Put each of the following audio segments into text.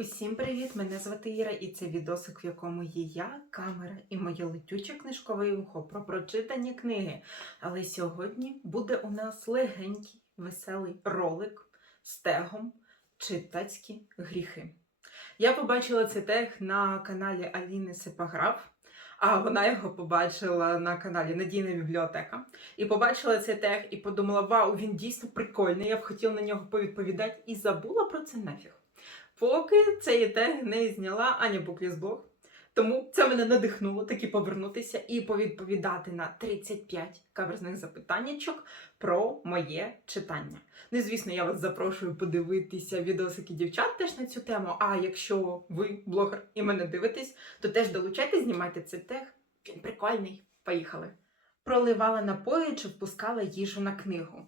Усім привіт! Мене звати Іра, і це відосик, в якому є я, камера і моє летюче книжкове ухо про прочитані книги. Але сьогодні буде у нас легенький, веселий ролик з тегом Читацькі гріхи. Я побачила цей тег на каналі Аліни Сепаграф, а вона його побачила на каналі Надійна бібліотека. І побачила цей тег і подумала: вау, він дійсно прикольний. Я б хотіла на нього повідповідати і забула про це нафіг. Поки цей тег не зняла Аня Буклісблог. Тому це мене надихнуло таки повернутися і повідповідати на 35 каверзних запитаннячок про моє читання. Ну, звісно, я вас запрошую подивитися відосики дівчат теж на цю тему. А якщо ви блогер і мене дивитесь, то теж долучайтесь, знімайте цей тег. Він прикольний. Поїхали. Проливала напої чи впускала їжу на книгу.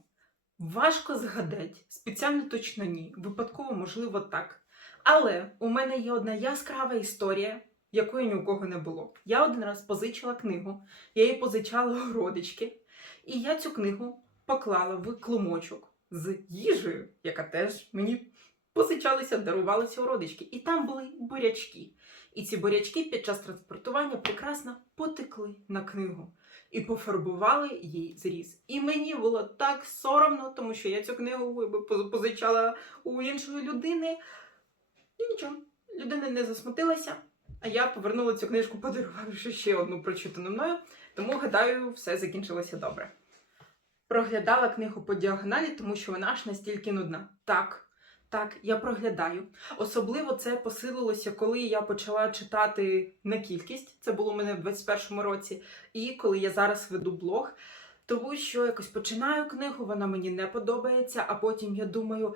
Важко згадать, спеціально точно ні. Випадково, можливо, так. Але у мене є одна яскрава історія, якої ні у кого не було. Я один раз позичила книгу, я її позичала у родички, і я цю книгу поклала в клумочок з їжею, яка теж мені позичалася, дарувалася у родички. І там були бурячки. І ці бурячки під час транспортування прекрасно потекли на книгу і пофарбували їй зріз. І мені було так соромно, тому що я цю книгу позичала у іншої людини. І нічого, людина не засмутилася, а я повернула цю книжку, подарувавши ще одну прочитану мною, тому гадаю, все закінчилося добре. Проглядала книгу по діагоналі, тому що вона ж настільки нудна. Так, так, я проглядаю. Особливо це посилилося, коли я почала читати на кількість. Це було у мене в 21-му році, і коли я зараз веду блог. Тому що якось починаю книгу, вона мені не подобається, а потім я думаю,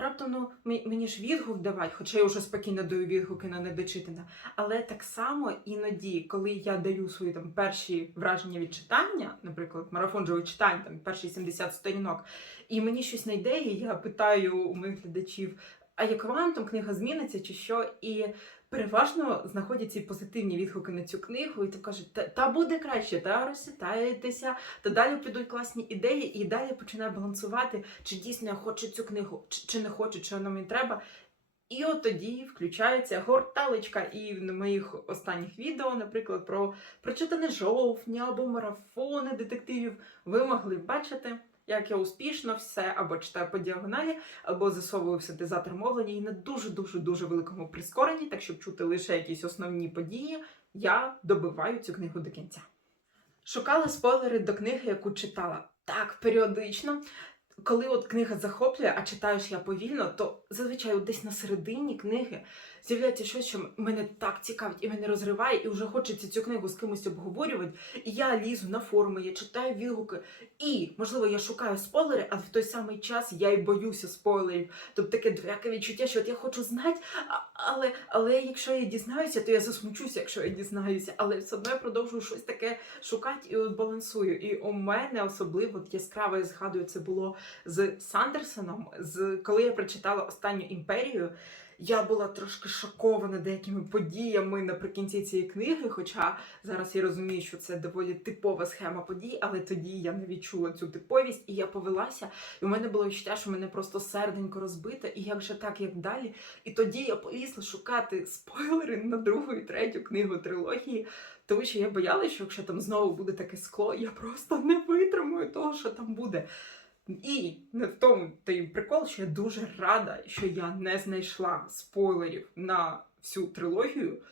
раптом ну, мені ж відгук давати, хоча я вже спокійно даю відгуки на недочитане. Але так само іноді, коли я даю свої там перші враження від читання, наприклад, марафон живих читань, там перші 70 сторінок, і мені щось не йде, і я питаю у моїх глядачів, а як вам там книга зміниться чи що? І переважно знаходяться і позитивні відгуки на цю книгу, і ти кажуть, та, та буде краще, та розсітаєтеся, та далі підуть класні ідеї, і далі починаю балансувати, чи дійсно я хочу цю книгу, чи, чи не хочу, чи вона мені треба. І от тоді включається горталочка, і в моїх останніх відео, наприклад, про прочитане жовтня або марафони детективів, ви могли бачити, як я успішно все або читаю по діагоналі, або засовую в синтезатор мовлення і на дуже-дуже дуже великому прискоренні, так щоб чути лише якісь основні події, я добиваю цю книгу до кінця. Шукала спойлери до книги, яку читала. Так, періодично. Коли от книга захоплює, а читаєш я повільно, то зазвичай десь на середині книги з'являється щось, що мене так цікавить і мене розриває, і вже хочеться цю книгу з кимось обговорювати. І я лізу на форуми, я читаю відгуки, і можливо я шукаю спойлери, але в той самий час я й боюся спойлерів. Тобто таке двояке відчуття, що от я хочу знати, але, але якщо я дізнаюся, то я засмучуся, якщо я дізнаюся. Але все одно я продовжую щось таке шукати і от балансую. І у мене особливо от яскраво я згадую, це було з Сандерсоном. З коли я прочитала останню імперію. Я була трошки шокована деякими подіями наприкінці цієї книги, хоча зараз я розумію, що це доволі типова схема подій, але тоді я не відчула цю типовість, і я повелася. І у мене було відчуття, що мене просто серденько розбите, і як же так, як далі. І тоді я полізла шукати спойлери на другу і третю книгу трилогії, тому що я боялася, що якщо там знову буде таке скло, я просто не витримую того, що там буде. І в тому той прикол, що я дуже рада, що я не знайшла спойлерів на всю трилогію.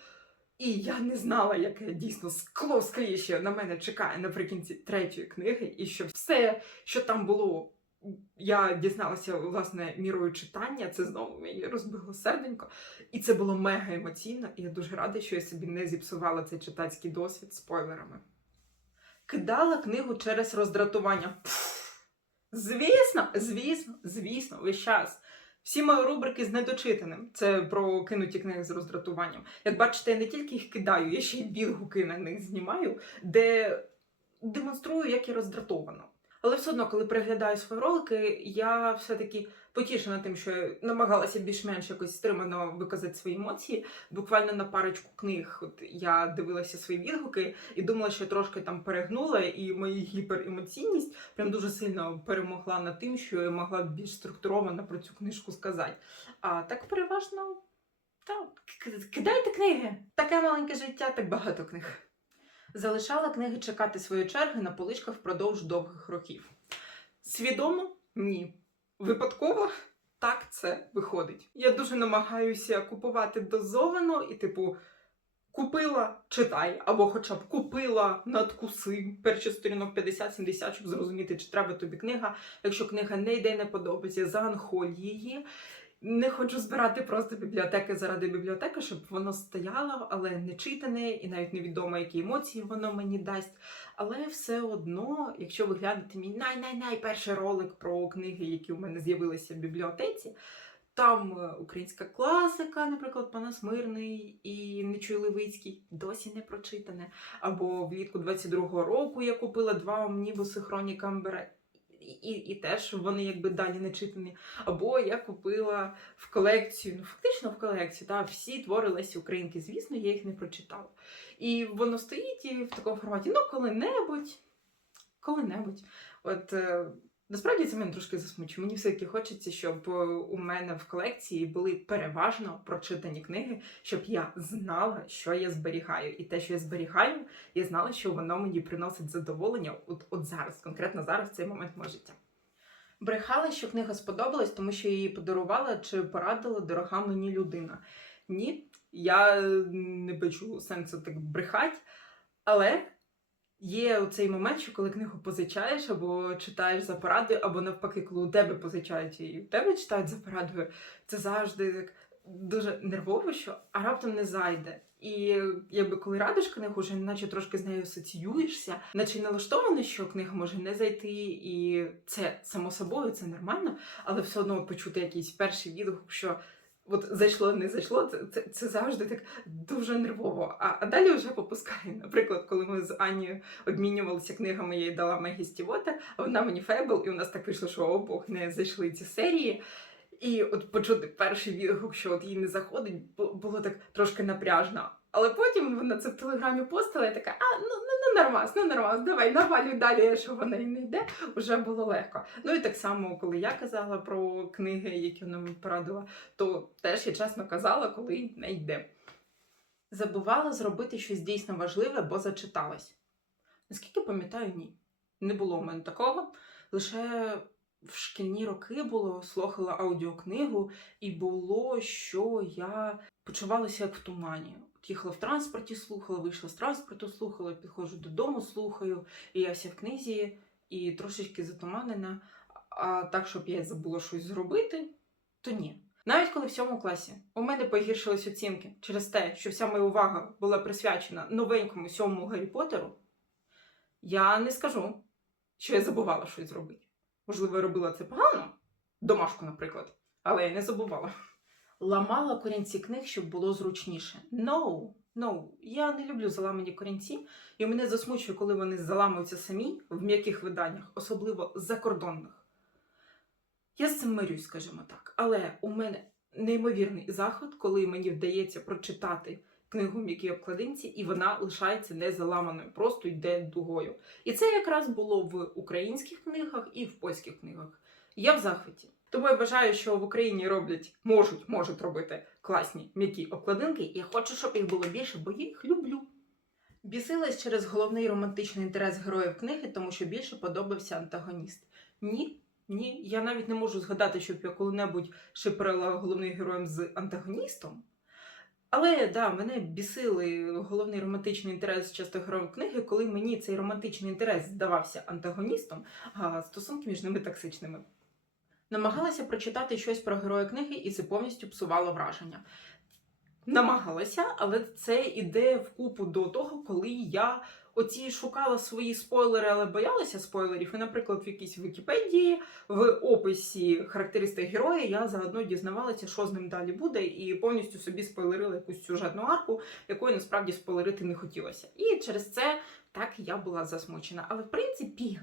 І я не знала, яке дійсно скло скоріше на мене чекає наприкінці третьої книги, і що все, що там було, я дізналася власне мірою читання. Це знову мені розбило серденько. І це було мега емоційно. І я дуже рада, що я собі не зіпсувала цей читацький досвід спойлерами. Кидала книгу через роздратування. Пф, Звісно, звісно, звісно, весь час. Всі мої рубрики з недочитаним. Це про кинуті книги з роздратуванням. Як бачите, я не тільки їх кидаю, я ще й відгуки на них знімаю, де демонструю, як я роздратована. Але все одно, коли переглядаю свої ролики, я все-таки потішена тим, що я намагалася більш-менш якось стримано виказати свої емоції. Буквально на парочку книг от я дивилася свої відгуки і думала, що трошки там перегнула, і моя гіперемоційність прям дуже сильно перемогла над тим, що я могла більш структуровано про цю книжку сказати. А так переважно Та кидайте книги. Таке маленьке життя, так багато книг. Залишала книги чекати своєї черги на поличках впродовж довгих років. Свідомо? Ні. Випадково? Так це виходить. Я дуже намагаюся купувати дозовано і, типу, купила, читай, або хоча б купила надкуси перші сторінок 50-70, щоб зрозуміти, чи треба тобі книга. Якщо книга не йде, не подобається, заанхоль її. Не хочу збирати просто бібліотеки заради бібліотеки, щоб воно стояло, але не читане, і навіть невідомо, які емоції воно мені дасть. Але все одно, якщо ви глянете мій най-най-най ролик про книги, які у мене з'явилися в бібліотеці, там е, українська класика, наприклад, Пана Смирний і Нечуй Левицький, досі не прочитане. Або влітку 22-го року я купила два омнібуси Хроніка Амбера. І, і, теж вони якби далі не читані. Або я купила в колекцію, ну фактично в колекцію, та всі твори Лесі Українки, звісно, я їх не прочитала. І воно стоїть і в такому форматі, ну, коли-небудь, коли-небудь. От е, насправді це мене трошки засмучує. Мені все-таки хочеться, щоб е, у мене в колекції були переважно прочитані книги, щоб я знала, що я зберігаю. І те, що я зберігаю, я знала, що воно мені приносить задоволення от, от зараз, конкретно зараз, в цей момент мого життя. Брехала, що книга сподобалась, тому що її подарувала чи порадила дорога мені людина. Ні, я не бачу сенсу так брехати, але є оцей момент, що коли книгу позичаєш або читаєш за порадою, або навпаки, коли у тебе позичають і у тебе читають за порадою, це завжди так дуже нервово, що а раптом не зайде. І якби коли радиш книгу, вже наче трошки з нею асоціюєшся, наче налаштовано, що книга може не зайти, і це само собою, це нормально, але все одно почути якийсь перший відгук, що от зайшло, не зайшло, це, це, це завжди так дуже нервово. А, а далі вже попускає. Наприклад, коли ми з Анією обмінювалися книгами, я їй дала Мегі Стівота, а вона мені Фейбл, і у нас так вийшло, що обох не зайшли ці серії. І от почути перший відгук, що от їй не заходить, було так трошки напряжно. Але потім вона це в телеграмі постила і така: а ну ну, нормас, ну нормас, давай навалюй далі, що вона і не йде. Вже було легко. Ну і так само, коли я казала про книги, які вона мені порадила, то теж я чесно казала, коли не йде. Забувала зробити щось дійсно важливе, бо зачиталась. Наскільки пам'ятаю, ні. Не було в мене такого. Лише в шкільні роки було, слухала аудіокнигу, і було, що я почувалася як в тумані. Їхала в транспорті, слухала, вийшла з транспорту, слухала, підходжу додому, слухаю, і я вся в книзі і трошечки затуманена. А так, щоб я забула щось зробити, то ні. Навіть коли в сьомому класі у мене погіршились оцінки через те, що вся моя увага була присвячена новенькому сьомому Гаррі Поттеру, я не скажу, що я забувала щось зробити. Можливо, я робила це погано, домашку, наприклад, але я не забувала. Ламала корінці книг, щоб було зручніше. No, no, я не люблю заламані корінці, і мене засмучує, коли вони заламуються самі в м'яких виданнях, особливо закордонних. Я з цим мирюсь, скажімо так. Але у мене неймовірний заход, коли мені вдається прочитати книгу м'якій обкладинці, і вона лишається не заламаною, просто йде дугою. І це якраз було в українських книгах і в польських книгах. Я в захваті. Тому я вважаю, що в Україні роблять, можуть, можуть робити класні м'які обкладинки. І хочу, щоб їх було більше, бо їх люблю. Бісилась через головний романтичний інтерес героїв книги, тому що більше подобався антагоніст. Ні, ні, я навіть не можу згадати, щоб я коли-небудь шиперила головним героєм з антагоністом. Але да, мене бісили головний романтичний інтерес часто героїв книги, коли мені цей романтичний інтерес здавався антагоністом, а стосунки між ними токсичними. Намагалася прочитати щось про героя книги, і це повністю псувало враження. Намагалася, але це іде вкупу до того, коли я оці шукала свої спойлери, але боялася спойлерів. І, наприклад, в якійсь Вікіпедії в описі характеристик героя я заодно дізнавалася, що з ним далі буде, і повністю собі спойлерила якусь сюжетну арку, якої насправді спойлерити не хотілося. І через це так я була засмучена. Але в принципі.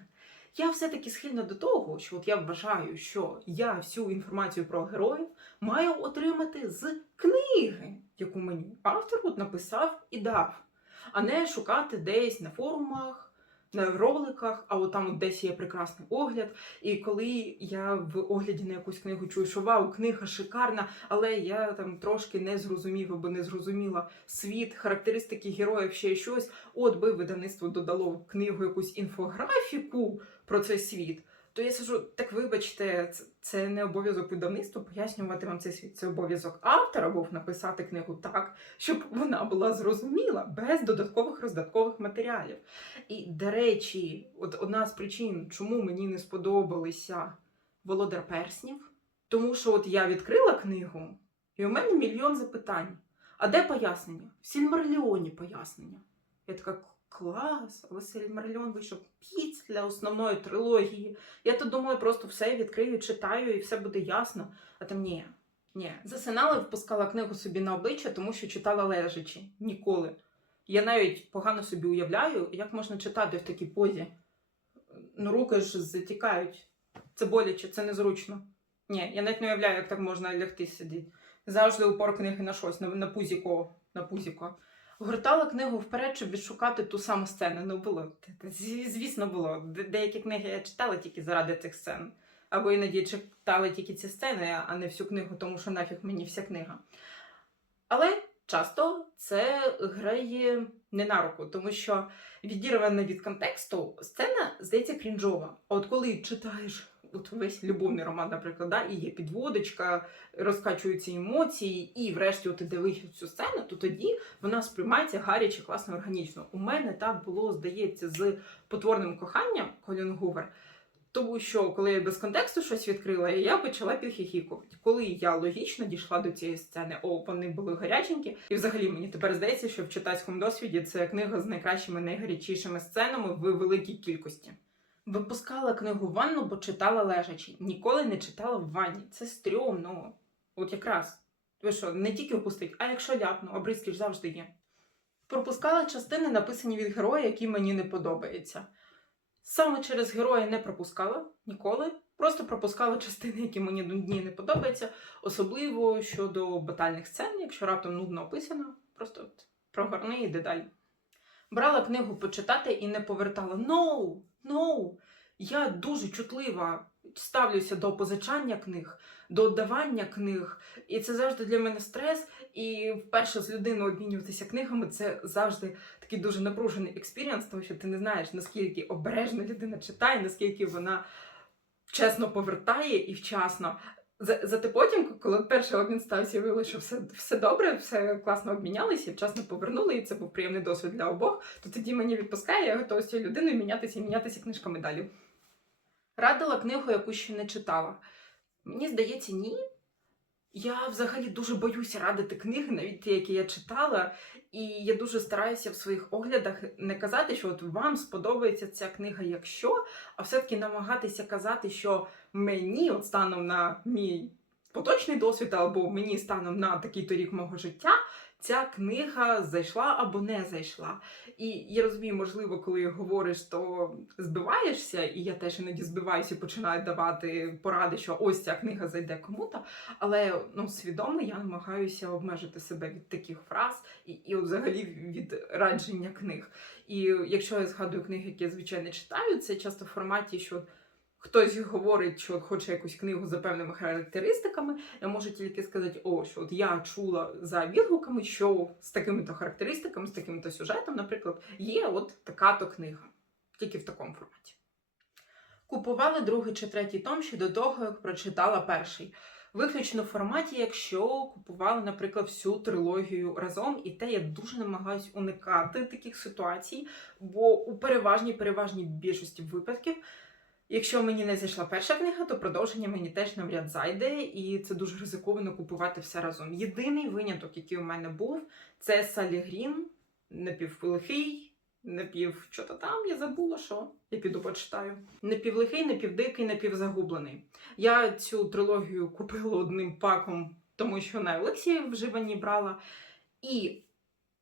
Я все-таки схильна до того, що от я вважаю, що я всю інформацію про героїв маю отримати з книги, яку мені автор от написав і дав, а не шукати десь на форумах, на роликах, а от там от десь є прекрасний огляд. І коли я в огляді на якусь книгу чую, що вау, книга шикарна, але я там трошки не зрозумів або не зрозуміла світ, характеристики героїв, ще щось. От би видавництво додало книгу якусь інфографіку про цей світ. То я скажу, так вибачте, це, не обов'язок видавництва пояснювати вам цей світ. Це обов'язок автора був написати книгу так, щоб вона була зрозуміла без додаткових роздаткових матеріалів. І, до речі, от одна з причин, чому мені не сподобалися Володар Перснів, тому що от я відкрила книгу, і у мене мільйон запитань. А де пояснення? В Сільмарліоні пояснення. Я така клас, але Сільмарліон вийшов після основної трилогії. Я то думала, просто все відкрию, читаю і все буде ясно. А там ні. Ні. Засинала і впускала книгу собі на обличчя, тому що читала лежачи. Ніколи. Я навіть погано собі уявляю, як можна читати в такій позі. Ну, руки ж затікають. Це боляче, це незручно. Ні, я навіть не уявляю, як так можна лягти сидіти. Завжди упор книги на щось, на, на пузіко, на пузіко. Гортала книгу вперед, щоб відшукати ту саму сцену. Ну було. Звісно, було. Деякі книги я читала тільки заради цих сцен. Або іноді читала тільки ці сцени, а не всю книгу, тому що нафіг мені вся книга. Але часто це грає не на руку, тому що відірвана від контексту сцена здається крінжова. От коли читаєш от весь любовний роман, наприклад, да, і є підводочка, розкачуються емоції, і врешті от ти дивишся цю сцену, то тоді вона сприймається гаряче, класно, органічно. У мене так було, здається, з потворним коханням Колін Гувер. Тому що коли я без контексту щось відкрила, я почала підхихікувати. Коли я логічно дійшла до цієї сцени, о, вони були гаряченькі. І взагалі мені тепер здається, що в читацькому досвіді це книга з найкращими, найгарячішими сценами в великій кількості. Випускала книгу в ванну, бо читала лежачи. Ніколи не читала в ванні. Це стрьомно. От якраз. Ви що, не тільки впустить, а якщо ляпну, обризки ж завжди є. Пропускала частини, написані від героя, які мені не подобаються. Саме через героя не пропускала ніколи. Просто пропускала частини, які мені нудні не подобаються, особливо щодо батальних сцен, якщо раптом нудно описано, просто прогорни і йди далі. Брала книгу почитати і не повертала. No! No! Я дуже чутлива ставлюся до позичання книг, до давання книг, і це завжди для мене стрес. І вперше з людиною обмінюватися книгами це завжди такий дуже напружений експіріанс, тому що ти не знаєш, наскільки обережно людина читає, наскільки вона чесно повертає і вчасно. За- Зате потім, коли перший обмін стався, виявилося, що все, все добре, все класно обмінялися, вчасно повернули, і це був приємний досвід для обох, то тоді мені відпускає, я готова з цією людиною мінятися і мінятися книжками далі. Радила книгу, яку ще не читала. Мені здається, ні. Я взагалі дуже боюся радити книги, навіть ті, які я читала. І я дуже стараюся в своїх оглядах не казати, що от вам сподобається ця книга, якщо, а все-таки намагатися казати, що мені, от станом на мій поточний досвід, або мені станом на такий-то рік мого життя, ця книга зайшла або не зайшла. І я розумію, можливо, коли говориш, то збиваєшся, і я теж іноді збиваюся і починаю давати поради, що ось ця книга зайде кому-то. Але ну, свідомо я намагаюся обмежити себе від таких фраз і, і взагалі від радження книг. І якщо я згадую книги, які я звичайно читаю, це часто в форматі, що хтось говорить, що хоче якусь книгу за певними характеристиками. Я можу тільки сказати, о, що от я чула за відгуками, що з такими-то характеристиками, з таким-то сюжетом, наприклад, є от така-то книга. Тільки в такому форматі. Купували другий чи третій том ще до того, як прочитала перший. Виключно в форматі, якщо купували, наприклад, всю трилогію разом, і те я дуже намагаюсь уникати таких ситуацій, бо у переважній переважній більшості випадків, якщо мені не зайшла перша книга, то продовження мені теж навряд зайде, і це дуже ризиковано купувати все разом. Єдиний виняток, який у мене був, це Салі Грін, напівлихий, напів що то там, я забула, що я піду почитаю. Напівлихий, напівдикий, напівзагублений. Я цю трилогію купила одним паком, тому що на Олексії вживані брала. І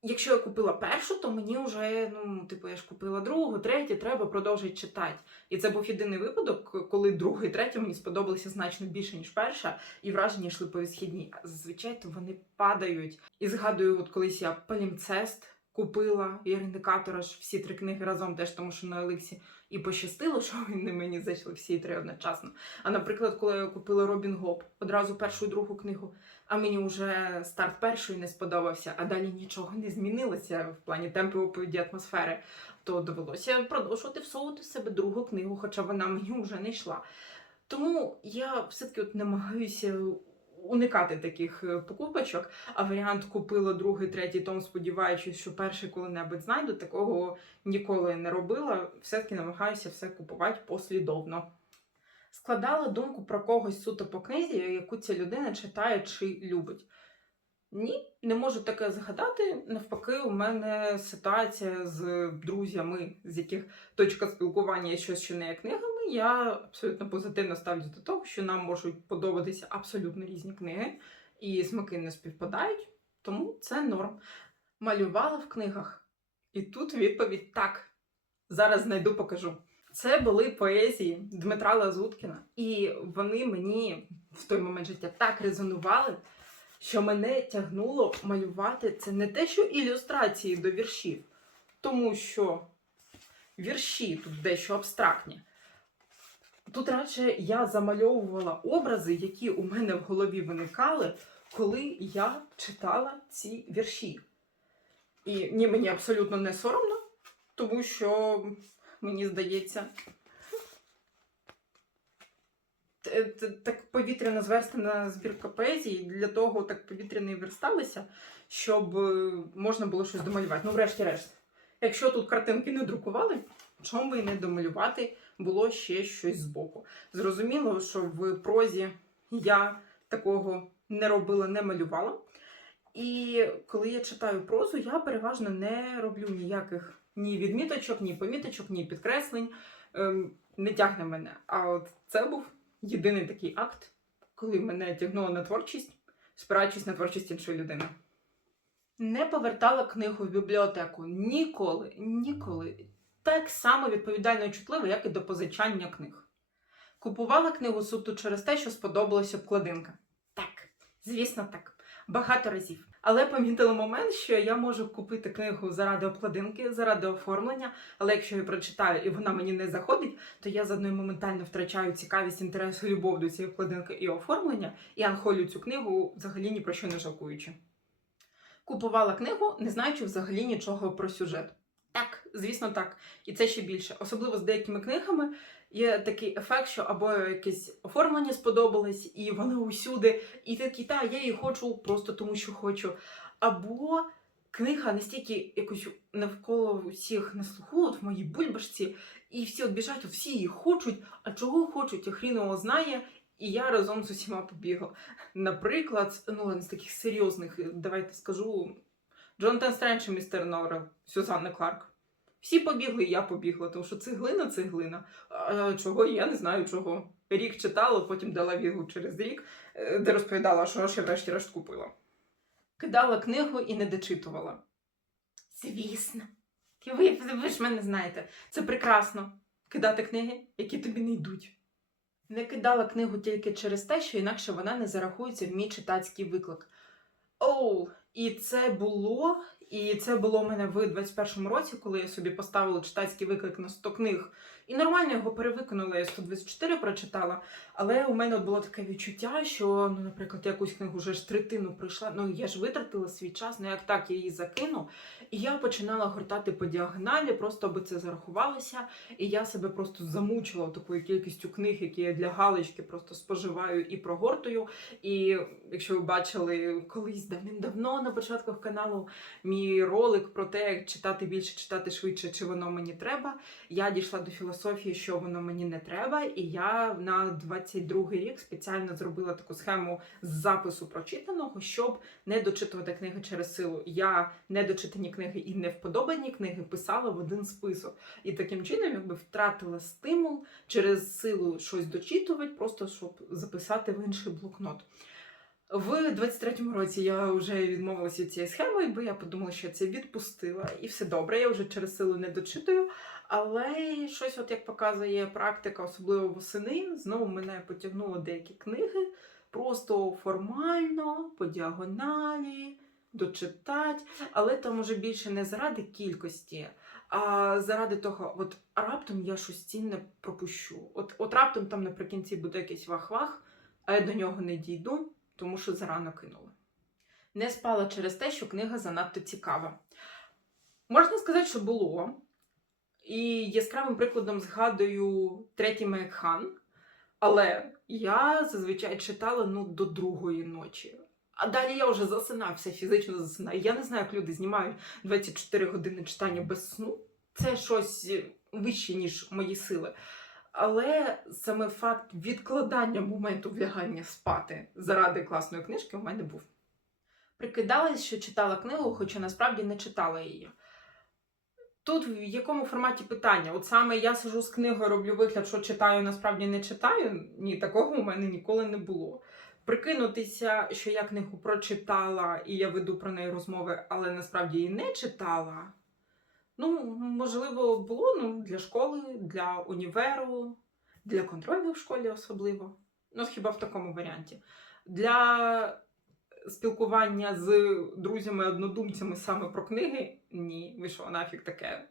якщо я купила першу, то мені вже, ну, типу, я ж купила другу, третю, треба продовжити читати. І це був єдиний випадок, коли друга і третя мені сподобалися значно більше, ніж перша, і враження йшли по відсхідній. А зазвичай то вони падають. І згадую, от колись я палімцест купила індикатора ж всі три книги разом, теж тому що на Еликсі і пощастило, що вони мені зайшли всі три одночасно. А наприклад, коли я купила Робін Гоп, одразу першу і другу книгу, а мені вже старт першої не сподобався, а далі нічого не змінилося в плані темпу оповіді атмосфери, то довелося продовжувати всовувати в себе другу книгу, хоча вона мені вже не йшла. Тому я все-таки от намагаюся уникати таких е, покупочок, а варіант купила другий, третій том, сподіваючись, що перший коли-небудь знайду, такого ніколи не робила. Все-таки намагаюся все купувати послідовно. Складала думку про когось суто по книзі, яку ця людина читає чи любить. Ні, не можу таке згадати. Навпаки, у мене ситуація з друзями, з яких точка спілкування щось, що не є книгами. Я абсолютно позитивно ставлюсь до того, що нам можуть подобатися абсолютно різні книги, і смаки не співпадають, тому це норм. Малювала в книгах. І тут відповідь так. Зараз знайду, покажу. Це були поезії Дмитра Лазуткіна, і вони мені в той момент життя так резонували, що мене тягнуло малювати це не те, що ілюстрації до віршів, тому що вірші тут дещо абстрактні. Тут радше я замальовувала образи, які у мене в голові виникали, коли я читала ці вірші. І ні, мені абсолютно не соромно, тому що мені здається. Так повітряно зверстана збірка поезії, для того так повітряно і версталися, щоб е, можна було щось домалювати. Ну, врешті-решт, якщо тут картинки не друкували, чому і не домалювати було ще щось збоку. Зрозуміло, що в прозі я такого не робила, не малювала. І коли я читаю прозу, я переважно не роблю ніяких ні відміточок, ні поміточок, ні підкреслень. Ем, не тягне мене. А от це був єдиний такий акт, коли мене тягнуло на творчість, спираючись на творчість іншої людини. Не повертала книгу в бібліотеку ніколи, ніколи. Так само відповідально і чутливо, як і до позичання книг. Купувала книгу суто через те, що сподобалася обкладинка. Так, звісно, так. Багато разів. Але помітила момент, що я можу купити книгу заради обкладинки, заради оформлення, але якщо я прочитаю і вона мені не заходить, то я заодно моментально втрачаю цікавість, інтерес, любов до цієї обкладинки і оформлення, і анхолю цю книгу взагалі ні про що не жалкуючи. Купувала книгу, не знаючи взагалі нічого про сюжет. Звісно, так. І це ще більше. Особливо з деякими книгами є такий ефект, що або якесь оформлення сподобалось, і воно усюди, і такий, та, я її хочу просто тому, що хочу. Або книга настільки якось навколо всіх на слуху, от в моїй бульбашці, і всі от біжать, от всі її хочуть, а чого хочуть, хрін його знає. І я разом з усіма побігла. Наприклад, ну з таких серйозних, давайте скажу, Джонатан Стрендж і містер Норрел, Сюзанна Кларк. Всі побігли, я побігла, тому що цеглина цеглина. А чого я не знаю чого. Рік читала, потім дала відгук через рік, е, де розповідала, що я врешті-решт купила. Кидала книгу і не дочитувала. Звісно. Ви, ви ж мене знаєте. Це прекрасно. Кидати книги, які тобі не йдуть. Не кидала книгу тільки через те, що інакше вона не зарахується в мій читацький виклик. Оу, і це було, і це було в мене в 21-му році, коли я собі поставила читацький виклик на 100 книг. І нормально його перевиконала, я 124 прочитала. Але у мене було таке відчуття, що, ну, наприклад, якусь книгу вже ж третину пройшла. Ну я ж витратила свій час, ну як так я її закину. І я починала гортати по діагоналі, просто аби це зарахувалося. І я себе просто замучила такою кількістю книг, які я для галочки просто споживаю і прогортую. І якщо ви бачили колись давним-давно на початках каналу мій ролик про те, як читати більше, читати швидше, чи воно мені треба, я дійшла до філософії, що воно мені не треба, і я на 22-й рік спеціально зробила таку схему з запису прочитаного, щоб не дочитувати книги через силу. Я недочитані книги і невподобані книги писала в один список. І таким чином якби втратила стимул через силу щось дочитувати, просто щоб записати в інший блокнот. В 23-му році я вже відмовилася від цієї схеми, бо я подумала, що я це відпустила, і все добре, я вже через силу не дочитую. Але щось, от як показує практика, особливо восени, знову мене потягнуло деякі книги просто формально, по діагоналі, дочитати, але там уже більше не заради кількості, а заради того, от раптом я щось цінне пропущу. От, от раптом там наприкінці буде якийсь вах-вах, а я до нього не дійду, тому що зарано кинула. Не спала через те, що книга занадто цікава. Можна сказати, що було. І яскравим прикладом згадую третій Мекхан. Але я зазвичай читала ну, до другої ночі. А далі я вже засинаю, все фізично засинаю. Я не знаю, як люди знімають 24 години читання без сну. Це щось вище, ніж мої сили. Але саме факт відкладання моменту влягання спати заради класної книжки у мене був. Прикидалась, що читала книгу, хоча насправді не читала її. Тут в якому форматі питання? От саме я сижу з книгою, роблю вигляд, що читаю, насправді не читаю. Ні, такого у мене ніколи не було. Прикинутися, що я книгу прочитала і я веду про неї розмови, але насправді її не читала. Ну, можливо, було ну, для школи, для універу, для контролю в школі особливо. Ну, хіба в такому варіанті. Для спілкування з друзями-однодумцями саме про книги ні, ви що, нафіг таке.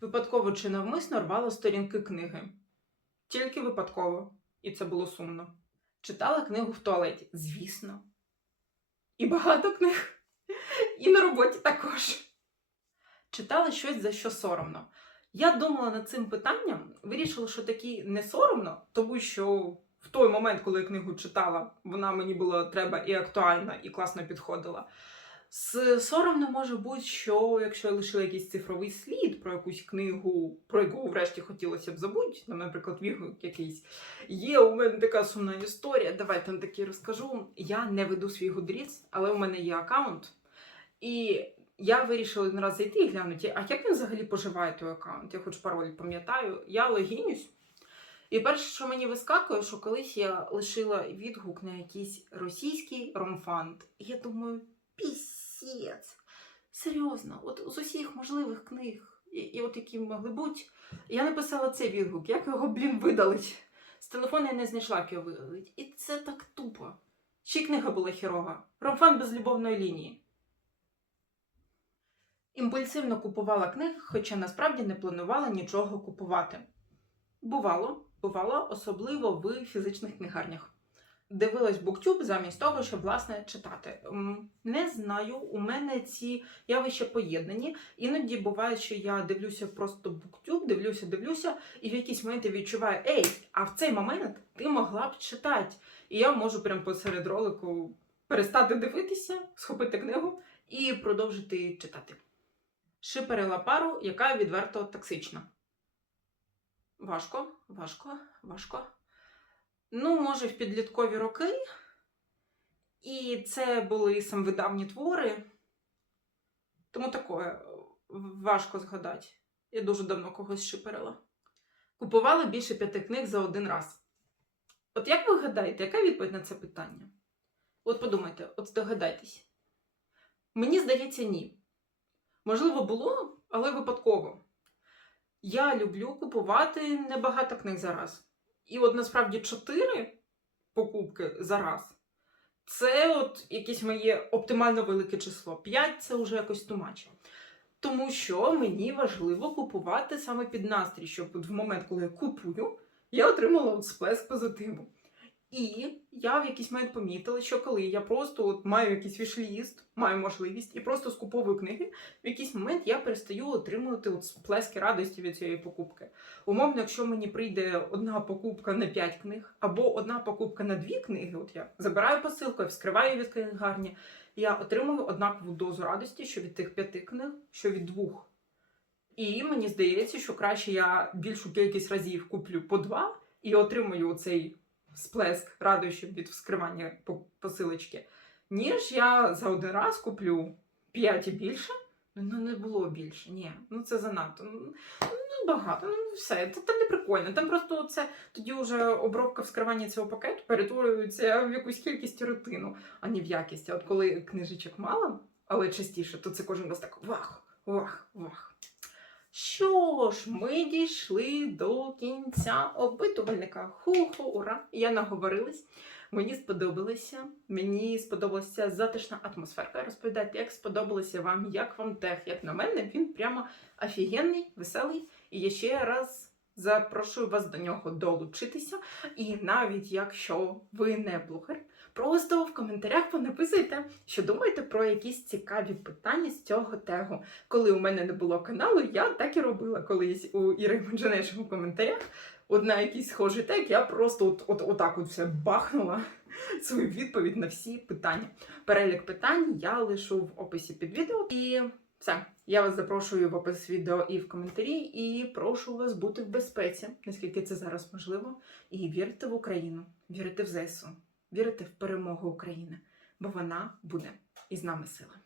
Випадково чи навмисно рвала сторінки книги. Тільки випадково, і це було сумно. Читала книгу в туалеті, звісно. І багато книг. І на роботі також. Читала щось за що соромно. Я думала над цим питанням, вирішила, що таки не соромно, тому що в той момент, коли я книгу читала, вона мені була треба і актуальна, і класно підходила. Соромно може бути, що якщо я лишила якийсь цифровий слід про якусь книгу, про яку врешті хотілося б забути, там, наприклад, відгук якийсь. Є у мене така сумна історія. Давайте вам таки розкажу. Я не веду свій Goodreads, але у мене є аккаунт. І я вирішила один раз зайти і глянути, а як він взагалі поживає той аккаунт? Я хоч пароль пам'ятаю, я логінюсь. І перше, що мені вискакує, що колись я лишила відгук на якийсь російський ромфант. І я думаю, пісець. Серйозно, от з усіх можливих книг, і, і от які могли бути, я написала цей відгук, як його, блін, видалить. З телефону я не знайшла, як його видалить. І це так тупо. Ще книга була херова. Ромфан без любовної лінії. Імпульсивно купувала книги, хоча насправді не планувала нічого купувати. Бувало, бувало, особливо в фізичних книгарнях. Дивилась буктюб замість того, щоб власне читати. Не знаю, у мене ці явища поєднані. Іноді буває, що я дивлюся просто буктюб, дивлюся, дивлюся, і в якийсь момент я відчуваю, ей, а в цей момент ти могла б читати. І я можу прямо посеред ролику перестати дивитися, схопити книгу і продовжити читати. Шиперила пару, яка відверто токсична. Важко, важко, важко. Ну, може, в підліткові роки. І це були самовидавні твори. Тому таке важко згадати. Я дуже давно когось шиперила. Купувала більше п'яти книг за один раз. От як ви гадаєте, яка відповідь на це питання? От подумайте, от здогадайтесь. Мені здається, ні. Можливо, було, але випадково. Я люблю купувати небагато книг за раз. І от насправді чотири покупки за раз це от якесь моє оптимально велике число. П'ять це вже якось тумаче. Тому що мені важливо купувати саме під настрій, щоб в момент, коли я купую, я отримала от сплеск позитиву. І я в якийсь момент помітила, що коли я просто от маю якийсь вішліст, маю можливість і просто скуповую книги, в якийсь момент я перестаю отримувати от сплески радості від цієї покупки. Умовно, якщо мені прийде одна покупка на 5 книг, або одна покупка на 2 книги, от я забираю посилку, я вскриваю від книгарні, я отримую однакову дозу радості, що від тих п'яти книг, що від двох. І мені здається, що краще я більшу кількість разів куплю по два і отримую цей сплеск радощів від вскривання посилочки, ніж я за один раз куплю 5 і більше. Ну не було більше, ні. Ну це занадто. Ну ну, багато, ну все. Це там не прикольно. Там просто це тоді вже обробка вскривання цього пакету перетворюється в якусь кількість рутину, а не в якість. От коли книжечок мало, але частіше, то це кожен раз так вах, вах, вах. Що ж, ми дійшли до кінця опитувальника. Ху-ху, ура! Я наговорилась. Мені сподобалося. Мені сподобалася затишна атмосферка. Розповідайте, як сподобалося вам, як вам тех. Як на мене, він прямо офігенний, веселий. І я ще раз запрошую вас до нього долучитися. І навіть якщо ви не блогер, просто в коментарях понаписуйте, що думаєте про якісь цікаві питання з цього тегу. Коли у мене не було каналу, я так і робила колись у Іри Маджанешин в коментарях. От на якийсь схожий тег, я просто от, от, отак от все бахнула свою відповідь на всі питання. Перелік питань я лишу в описі під відео. І все, я вас запрошую в опис відео і в коментарі, і прошу вас бути в безпеці, наскільки це зараз можливо. І вірте в Україну, вірите в ЗСУ, вірите в перемогу України, бо вона буде і з нами сила.